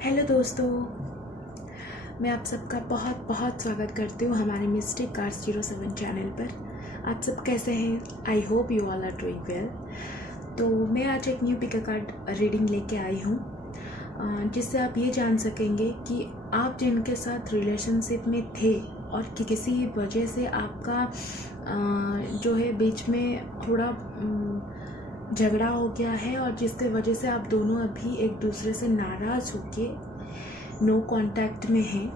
Hello दोस्तों, मैं आप सबका बहुत बहुत स्वागत करती हूँ हमारे मिस्टेक कार्स 07 चैनल पर। आप सब कैसे हैं? I hope you all are doing well. तो मैं आज एक न्यू पिका कार्ड रीडिंग लेके आई हूँ, जिससे आप ये जान सकेंगे कि आप जिनके साथ रिलेशनशिप में थे और कि किसी वजह से आपका जो है बीच में थोड़ा झगड़ा हो गया है और जिसके वजह से आप दोनों अभी एक दूसरे से नाराज़ होके नो कांटेक्ट में हैं।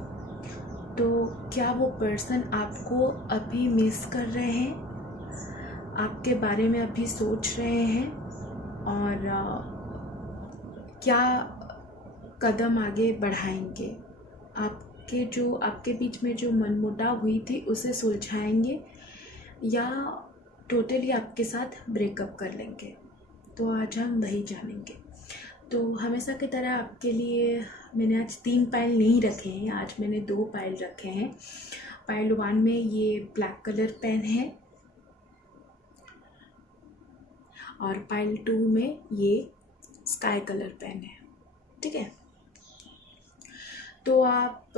तो क्या वो पर्सन आपको अभी मिस कर रहे हैं, आपके बारे में अभी सोच रहे हैं और क्या कदम आगे बढ़ाएंगे? आपके बीच में जो मनमुटाव हुई थी उसे सुलझाएंगे या टोटली आपके साथ ब्रेकअप कर लेंगे? तो आज हम वही जानेंगे। तो हमेशा की तरह आपके लिए मैंने आज 3 पाइल नहीं रखे हैं, आज मैंने 2 पाइल रखे हैं। पाइल 1 में ये ब्लैक कलर पेन है और पाइल 2 में ये स्काई कलर पेन है। ठीक है, तो आप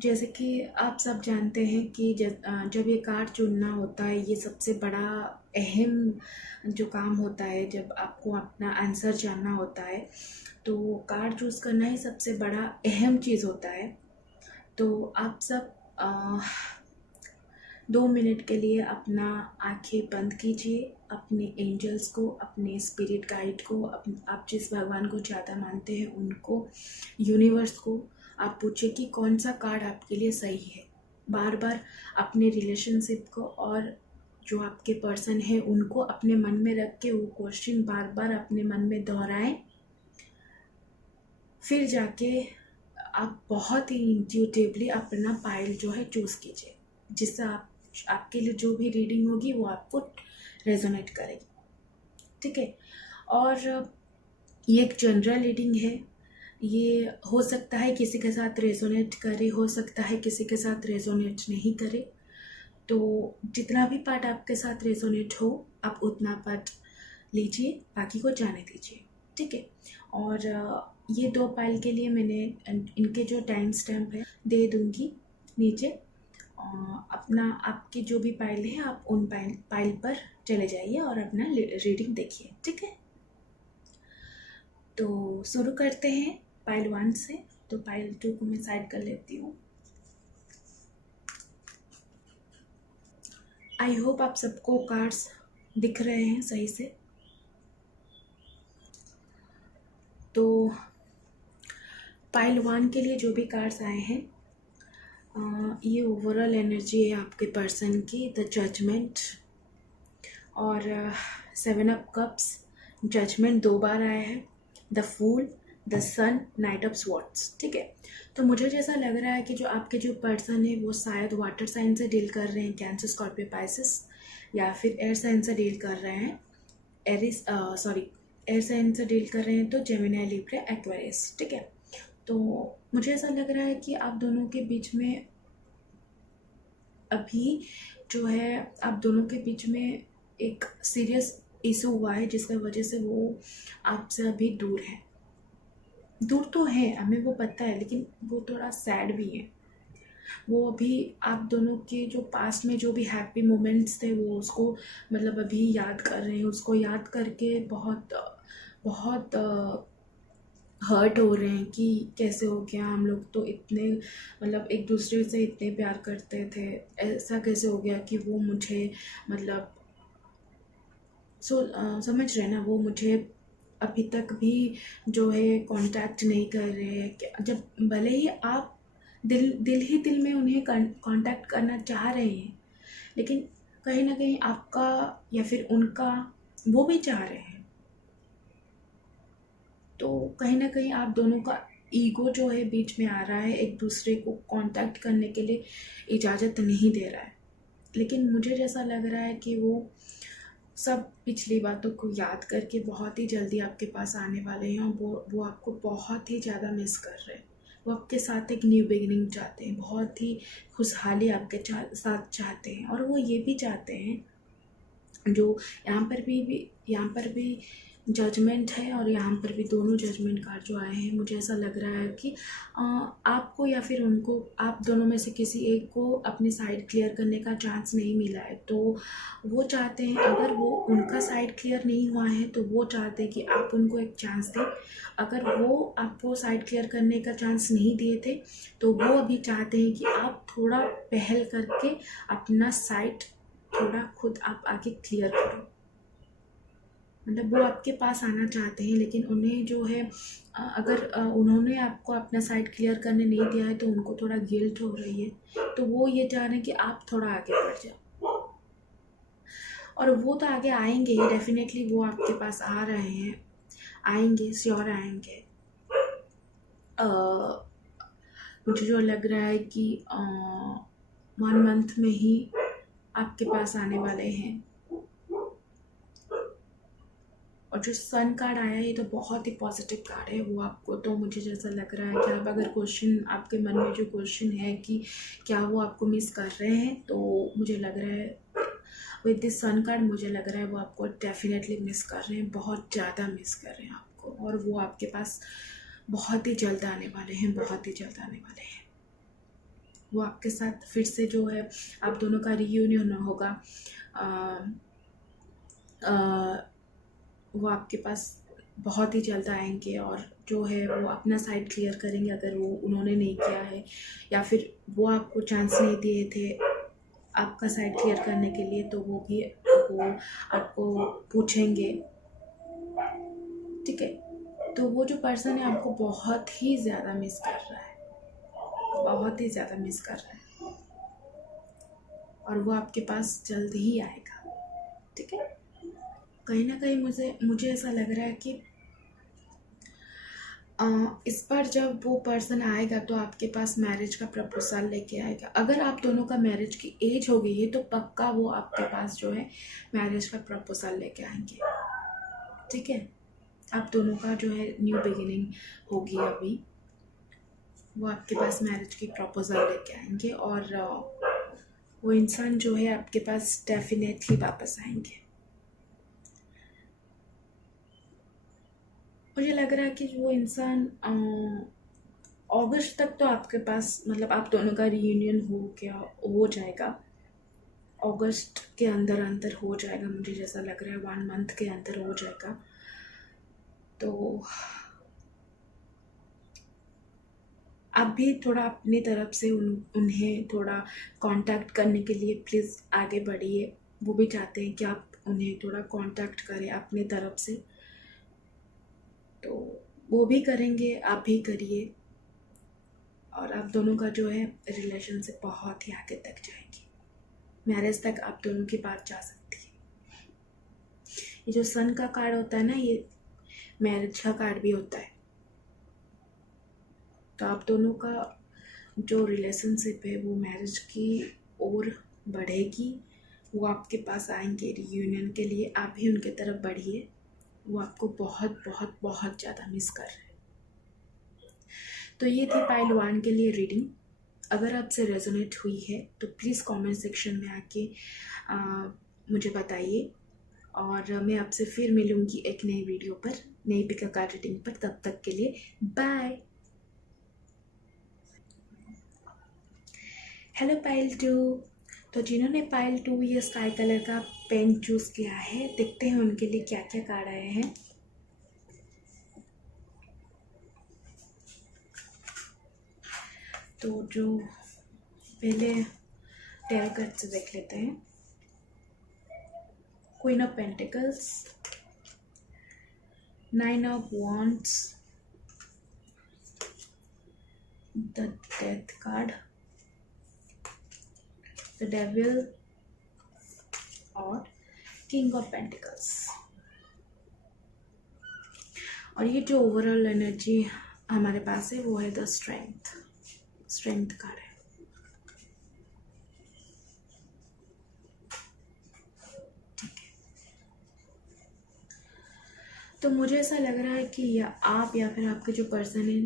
जैसे कि आप सब जानते हैं कि जब ये कार्ड चुनना होता है, ये सबसे बड़ा अहम जो काम होता है। जब आपको अपना आंसर जानना होता है तो कार्ड चूज़ करना ही सबसे बड़ा अहम चीज़ होता है। तो आप सब 2 मिनट के लिए अपना आंखें बंद कीजिए, अपने एंजल्स को, अपने स्पिरिट गाइड को, आप जिस भगवान को ज़्यादा मानते हैं उनको, यूनिवर्स को आप पूछिए कि कौन सा कार्ड आपके लिए सही है। बार बार अपने रिलेशनशिप को और जो आपके पर्सन है उनको अपने मन में रख के वो क्वेश्चन बार बार अपने मन में दोहराएं। फिर जाके आप बहुत ही इंट्यूटिवली अपना पाइल जो है चूज़ कीजिए, जिससे आपके लिए जो भी रीडिंग होगी वो आपको रेजोनेट करेगी। ठीक है, और ये एक जनरल रीडिंग है। ये हो सकता है किसी के साथ रेजोनेट करे, हो सकता है किसी के साथ रेजोनेट नहीं करे। तो जितना भी पार्ट आपके साथ रेजोनेट हो आप उतना पार्ट लीजिए, बाकी को जाने दीजिए। ठीक है, और ये 2 पाइल के लिए मैंने इनके जो टाइम स्टैम्प है दे दूंगी नीचे। अपना आपकी जो भी पाइल है आप उन पाइल पर चले जाइए और अपना रीडिंग देखिए। ठीक है, तो शुरू करते हैं पाइल 1 से। तो पाइल 2 को मैं साइड कर लेती हूँ। आई होप आप सबको कार्ड्स दिख रहे हैं सही से। तो पाइल 1 के लिए जो भी कार्ड्स आए हैं, ये ओवरऑल एनर्जी है आपके पर्सन की, द जजमेंट और 7 ऑफ कप्स। जजमेंट 2 बार आया है, the fool, the sun, knight of swords. ठीक है, तो मुझे जैसा लग रहा है कि जो आपके जो पर्सन है वो शायद वाटर साइन से डील कर रहे हैं, कैंसर, स्कॉर्पियो, पाइसेस, या फिर एयर साइन से डील कर रहे हैं, एयर साइन से डील कर रहे हैं तो जेमिनी, लिब्रा, एक्वेरियस। ठीक है, तो मुझे ऐसा लग रहा है कि आप दोनों के बीच में अभी जो है आप दोनों के बीच में एक सीरियस इशू हुआ है, जिसकी वजह से वो आपसे अभी दूर है। दूर तो है, हमें वो पता है, लेकिन वो थोड़ा सैड भी है। वो अभी आप दोनों के जो पास्ट में जो भी हैप्पी मोमेंट्स थे वो उसको मतलब अभी याद कर रहे हैं, उसको याद करके बहुत बहुत हर्ट हो रहे हैं कि कैसे हो गया, हम लोग तो इतने मतलब एक दूसरे से इतने प्यार करते थे, ऐसा कैसे हो गया कि वो मुझे मतलब समझ रहे ना, वो मुझे अभी तक भी जो है कांटेक्ट नहीं कर रहे हैं। जब भले ही आप दिल में उन्हें कांटेक्ट करना चाह रहे हैं, लेकिन कहीं ना कहीं आपका या फिर उनका वो भी चाह रहे हैं। तो कहीं ना कहीं आप दोनों का ईगो जो है बीच में आ रहा है, एक दूसरे को कांटेक्ट करने के लिए इजाज़त नहीं दे रहा है। लेकिन मुझे जैसा लग रहा है कि वो सब पिछली बातों को याद करके बहुत ही जल्दी आपके पास आने वाले हैं और वो आपको बहुत ही ज़्यादा मिस कर रहे हैं। वो आपके साथ एक न्यू बिगिनिंग चाहते हैं, बहुत ही खुशहाली आपके साथ चाहते हैं। और वो ये भी चाहते हैं, जो यहाँ पर भी जजमेंट है और यहाँ पर भी दोनों जजमेंट कार्ड जो आए हैं, मुझे ऐसा लग रहा है कि आपको या फिर उनको, आप दोनों में से किसी एक को अपनी साइड क्लियर करने का चांस नहीं मिला है। तो वो चाहते हैं, अगर वो उनका साइड क्लियर नहीं हुआ है तो वो चाहते हैं कि आप उनको एक चांस दें। अगर वो आपको साइड क्लियर करने का चांस नहीं दिए थे तो वो अभी चाहते हैं कि आप थोड़ा पहल करके अपना साइड थोड़ा खुद आप आगे क्लियर करो। मतलब वो आपके पास आना चाहते हैं, लेकिन उन्हें जो है अगर उन्होंने आपको अपना साइड क्लियर करने नहीं दिया है तो उनको थोड़ा गिल्ट हो रही है। तो वो ये चाह रहे हैं कि आप थोड़ा आगे बढ़ जाओ, और वो तो आगे आएंगे ही, डेफिनेटली वो आपके पास आ रहे हैं, आएंगे, श्योर आएंगे। मुझे जो लग रहा है कि 1 मंथ में ही आपके पास आने वाले हैं। और जो सन कार्ड आया है ये तो बहुत ही पॉजिटिव कार्ड है। वो आपको, तो मुझे जैसा लग रहा है कि आप अगर क्वेश्चन, आपके मन में जो क्वेश्चन है कि क्या वो आपको मिस कर रहे हैं, तो मुझे लग रहा है विद दिस सन कार्ड, मुझे लग रहा है वो आपको डेफिनेटली मिस कर रहे हैं, बहुत ज़्यादा मिस कर रहे हैं आपको। और वो आपके पास बहुत ही जल्द आने वाले हैं, बहुत ही जल्द आने वाले हैं। वो आपके साथ फिर से जो है आप दोनों का रीयूनियन होगा। वो आपके पास बहुत ही जल्द आएंगे और जो है वो अपना साइड क्लियर करेंगे अगर वो उन्होंने नहीं किया है, या फिर वो आपको चांस नहीं दिए थे आपका साइड क्लियर करने के लिए, तो वो भी वो आपको पूछेंगे। ठीक है, तो वो जो पर्सन है आपको बहुत ही ज़्यादा मिस कर रहा है, बहुत ही ज़्यादा मिस कर रहा है, और वो आपके पास जल्द ही आएगा। ठीक है, कहीं ना कहीं मुझे ऐसा लग रहा है कि इस बार जब वो पर्सन आएगा तो आपके पास मैरिज का प्रपोजल लेके आएगा। अगर आप दोनों का मैरिज की एज हो गई है तो पक्का वो आपके पास जो है मैरिज का प्रपोजल लेके आएंगे। ठीक है, आप दोनों का जो है न्यू बिगिनिंग होगी अभी, वो आपके पास मैरिज की प्रपोजल लेके आएंगे, और वो इंसान जो है आपके पास डेफिनेटली वापस आएंगे। मुझे लग रहा है कि वो इंसान अगस्त तक तो आपके पास, मतलब आप दोनों का रीयूनियन हो जाएगा, अगस्त के अंदर हो जाएगा। मुझे जैसा लग रहा है 1 मंथ के अंदर हो जाएगा। तो आप भी थोड़ा अपनी तरफ से उन्हें थोड़ा कांटेक्ट करने के लिए प्लीज़ आगे बढ़िए। वो भी चाहते हैं कि आप उन्हें थोड़ा कांटेक्ट करें अपनी तरफ से, तो वो भी करेंगे, आप भी करिए, और आप दोनों का जो है रिलेशन से बहुत ही आगे तक जाएगी, मैरिज तक आप दोनों की बात जा सकती है। ये जो सन का कार्ड होता है ना, ये मैरिज का कार्ड भी होता है। तो आप दोनों का जो रिलेशनशिप है वो मैरिज की ओर बढ़ेगी। वो आपके पास आएंगे रीयूनियन के लिए, आप भी उनके तरफ बढ़िए। वो आपको बहुत बहुत बहुत ज़्यादा मिस कर रहे हैं। तो ये थी पाइल 1 के लिए रीडिंग। अगर आपसे रेजोनेट हुई है तो प्लीज़ कमेंट सेक्शन में आके मुझे बताइए, और मैं आपसे फिर मिलूँगी एक नई वीडियो पर, नई पिक कार्ड रीडिंग पर। तब तक के लिए बाय। Hello pile 2। तो जिन्होंने पाइल 2 ये स्काई कलर का पेन चूज़ किया है, देखते हैं उनके लिए क्या क्या कार्ड आए हैं। तो जो पहले टेल कार्ड से देख लेते हैं। Queen of pentacles, 9 of wands, the death card, the devil और किंग ऑफ पेंटिकल्स। और ये जो ओवरऑल एनर्जी हमारे पास है वो है द स्ट्रेंथ कार्ड है। ठीक है, तो मुझे ऐसा लग रहा है कि आप या फिर आपके जो पर्सन है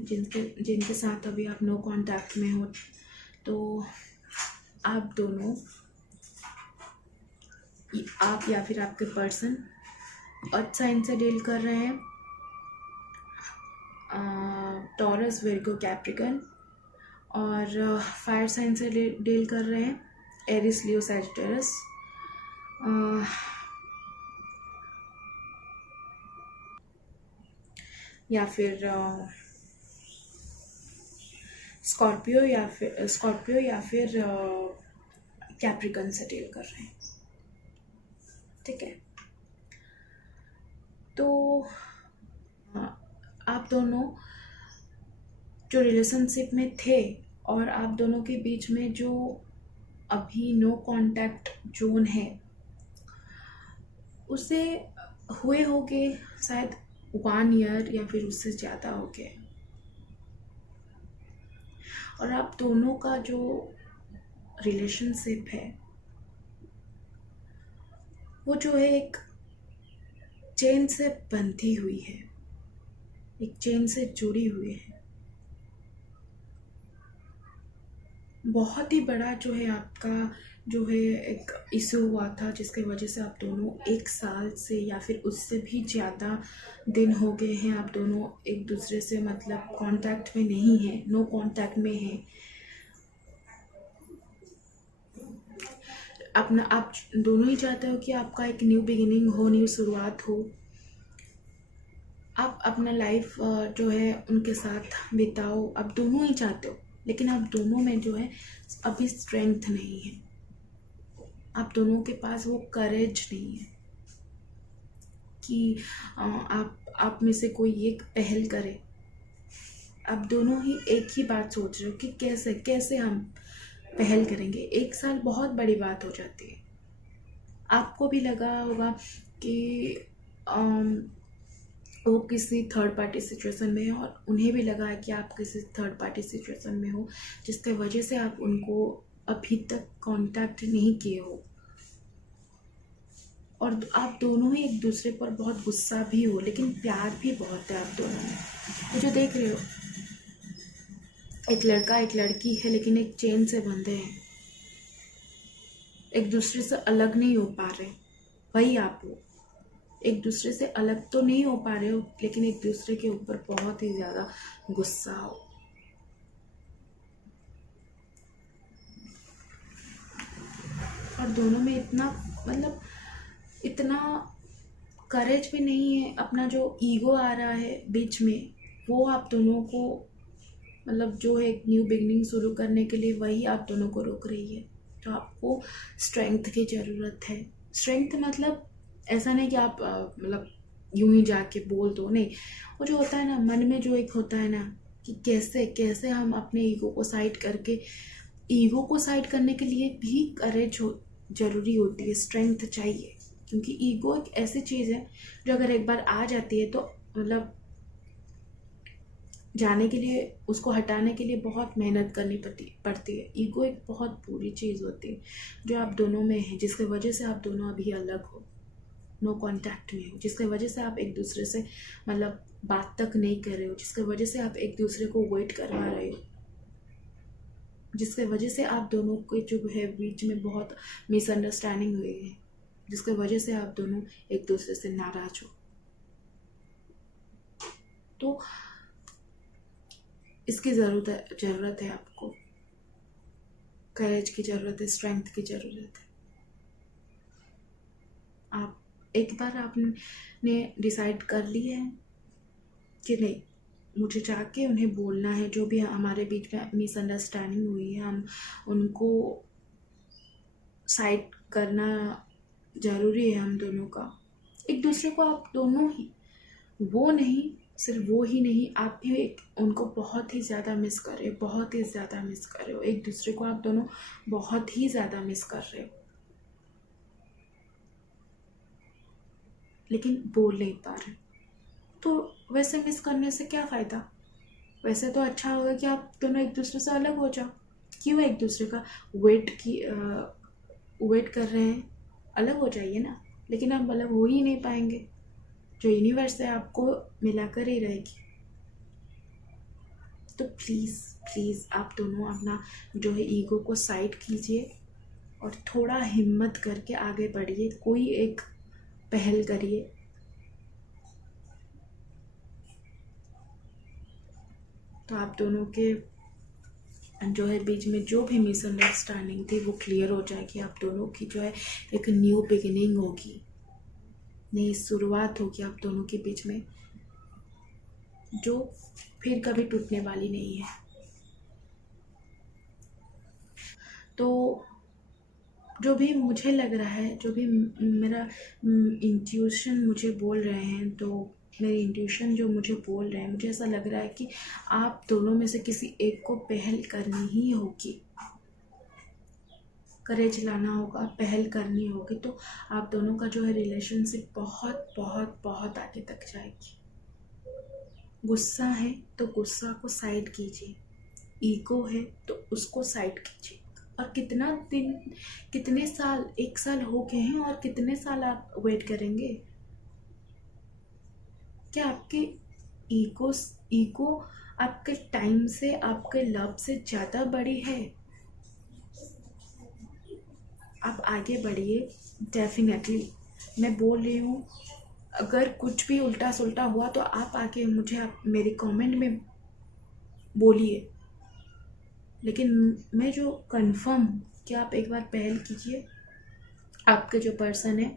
जिनके साथ अभी आप नो कांटेक्ट में हो, तो आप दोनों, आप या फिर आपके पर्सन अर्थ साइन से डील कर रहे हैं, टॉरस, विर्गो, कैप्रिकन। और फायर साइन से डील कर रहे हैं, एरिस, लियो, सैजिटेरस। या फिर स्कॉर्पियो या फिर कैप्रिकन से डील कर रहे हैं। ठीक है, तो आप दोनों जो रिलेशनशिप में थे और आप दोनों के बीच में जो अभी नो कांटेक्ट जोन है, उसे हुए होंगे शायद 1 ईयर या फिर उससे ज़्यादा हो गए। और आप दोनों का जो रिलेशनशिप है वो जो है एक चेन से बंधी हुई है, एक चेन से जुड़ी हुई है। बहुत ही बड़ा जो है आपका जो है एक इशू हुआ था, जिसके वजह से आप दोनों 1 साल से या फिर उससे भी ज़्यादा दिन हो गए हैं आप दोनों एक दूसरे से मतलब कांटेक्ट में नहीं है, नो कांटेक्ट में है। आप दोनों ही चाहते हो कि आपका एक न्यू बिगिनिंग हो, न्यू शुरुआत हो। आप अपना लाइफ जो है उनके साथ बिताओ, आप दोनों ही चाहते हो, लेकिन आप दोनों में जो है अभी स्ट्रेंथ नहीं है, आप दोनों के पास वो करेज नहीं है कि आप में से कोई एक पहल करे। आप दोनों ही एक ही बात सोच रहे हो कि कैसे कैसे हम पहल करेंगे। 1 साल बहुत बड़ी बात हो जाती है। आपको भी लगा होगा कि वो किसी थर्ड पार्टी सिचुएशन में है और उन्हें भी लगा है कि आप किसी थर्ड पार्टी सिचुएशन में हो, जिसके वजह से आप उनको अभी तक कांटेक्ट नहीं किए हो। और आप दोनों ही एक दूसरे पर बहुत गुस्सा भी हो, लेकिन प्यार भी बहुत है आप दोनों में। ये जो देख रहे हो, एक लड़का एक लड़की है, लेकिन एक चेन से बंधे हैं, एक दूसरे से अलग नहीं हो पा रहे। वही आप हो, एक दूसरे से अलग तो नहीं हो पा रहे हो, लेकिन एक दूसरे के ऊपर बहुत ही ज़्यादा गुस्सा हो। और दोनों में इतना मतलब इतना करेज भी नहीं है। अपना जो ईगो आ रहा है बीच में, वो आप दोनों को मतलब जो है एक न्यू बिगनिंग शुरू करने के लिए वही आप दोनों को रोक रही है। तो आपको स्ट्रेंथ की ज़रूरत है। स्ट्रेंथ मतलब ऐसा नहीं कि आप मतलब यूं ही जाके बोल दो, नहीं। वो जो होता है ना मन में, जो एक होता है ना कि कैसे कैसे हम अपने ईगो को साइड करके, ईगो को साइड करने के लिए भी करेज जरूरी होती है, स्ट्रेंथ चाहिए। क्योंकि ईगो एक ऐसी चीज़ है जो अगर एक बार आ जाती है तो मतलब जाने के लिए, उसको हटाने के लिए बहुत मेहनत करनी पड़ती है। ईगो एक बहुत बुरी चीज़ होती है जो आप दोनों में है, जिसके वजह से आप दोनों अभी अलग हो, नो कांटेक्ट में हो, जिसके वजह से आप एक दूसरे से मतलब बात तक नहीं कर रहे हो, जिसके वजह से आप एक दूसरे को वेट करवा रहे हो, जिसके वजह से आप दोनों के जो है बीच में बहुत मिसअंडरस्टैंडिंग हुई है, जिसके वजह से आप दोनों एक दूसरे से नाराज हो। तो इसकी ज़रूरत है आपको, करेज की ज़रूरत है, स्ट्रेंथ की ज़रूरत है। आप एक बार आपने डिसाइड कर लिया है कि नहीं, मुझे जाके उन्हें बोलना है, जो भी हमारे बीच में मिसअंडरस्टैंडिंग हुई है हम उनको साइड करना ज़रूरी है। हम दोनों का एक दूसरे को, आप दोनों ही, वो नहीं, सिर्फ वो ही नहीं, आप भी उनको बहुत ही ज़्यादा मिस कर रहे हो, बहुत ही ज़्यादा मिस कर रहे हो एक दूसरे को, आप दोनों बहुत ही ज़्यादा मिस कर रहे हो, लेकिन बोल नहीं पा रहे। तो वैसे मिस करने से क्या फ़ायदा? वैसे तो अच्छा होगा कि आप दोनों एक दूसरे से अलग हो जाओ। क्यों एक दूसरे का वेट कर रहे हैं? अलग हो जाइए ना। लेकिन आप अलग हो ही नहीं पाएंगे, जो यूनिवर्स है आपको मिलाकर ही रहेगी। तो प्लीज़ प्लीज़ आप दोनों अपना जो है ईगो को साइड कीजिए और थोड़ा हिम्मत करके आगे बढ़िए, कोई एक पहल करिए, तो आप दोनों के जो है बीच में जो भी मिसअंडरस्टैंडिंग थी वो क्लियर हो जाएगी। आप दोनों की जो है एक न्यू बिगिनिंग होगी, नई शुरुआत होगी आप दोनों के बीच में, जो फिर कभी टूटने वाली नहीं है। तो जो भी मुझे लग रहा है, जो भी मेरा इंट्यूशन मुझे बोल रहे हैं, तो मेरी इंट्यूशन जो मुझे बोल रहे हैं, मुझे ऐसा लग रहा है कि आप दोनों में से किसी एक को पहल करनी ही होगी, करेज लाना होगा, पहल करनी होगी। तो आप दोनों का जो है रिलेशनशिप बहुत बहुत बहुत आगे तक जाएगी। गुस्सा है तो गुस्सा को साइड कीजिए, ईगो है तो उसको साइड कीजिए। और कितना दिन, कितने साल, 1 साल हो गए हैं और कितने साल आप वेट करेंगे? क्या आपके ईगो आपके टाइम से, आपके लव से ज़्यादा बड़ी है? आप आगे बढ़िए, डेफिनेटली मैं बोल रही हूँ। अगर कुछ भी उल्टा सुल्टा हुआ तो आप आके मुझे, आप मेरे कमेंट में बोलिए, लेकिन मैं जो कंफर्म कि आप एक बार पहल कीजिए, आपके जो पर्सन है,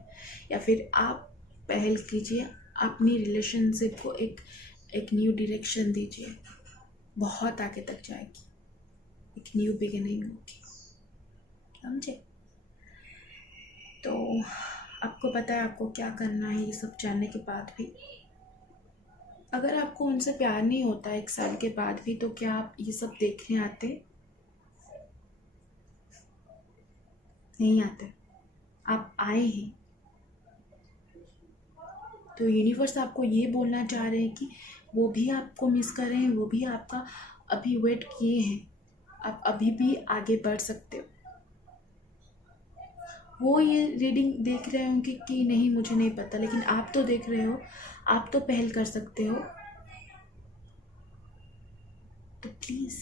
या फिर आप पहल कीजिए, अपनी रिलेशनशिप को एक न्यू डायरेक्शन दीजिए, बहुत आगे तक जाएगी, एक न्यू बिगिनिंग होगी, समझे? तो आपको पता है आपको क्या करना है। ये सब जानने के बाद भी अगर आपको उनसे प्यार नहीं होता 1 साल के बाद भी, तो क्या आप ये सब देखने आते? नहीं आते। आप आए हैं तो यूनिवर्स आपको ये बोलना चाह रहे हैं कि वो भी आपको मिस कर रहे हैं, वो भी आपका अभी वेट किए हैं, आप अभी भी आगे बढ़ सकते हो। वो ये रीडिंग देख रहे होंगे कि नहीं, मुझे नहीं पता, लेकिन आप तो देख रहे हो, आप तो पहल कर सकते हो। तो प्लीज़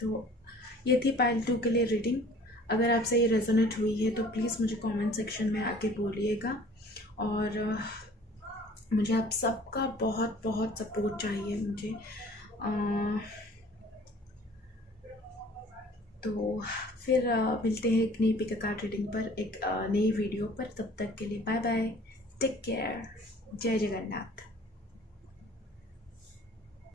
तो ये थी पाइल 2 के लिए रीडिंग। अगर आपसे ये रेजोनेट हुई है तो प्लीज़ मुझे कमेंट सेक्शन में आके बोलिएगा। और मुझे आप सबका बहुत बहुत सपोर्ट चाहिए मुझे। तो फिर मिलते हैं एक नई पिक कार्ड रीडिंग पर, एक नई वीडियो पर। तब तक के लिए बाय बाय, टेक केयर, जय जगन्नाथ।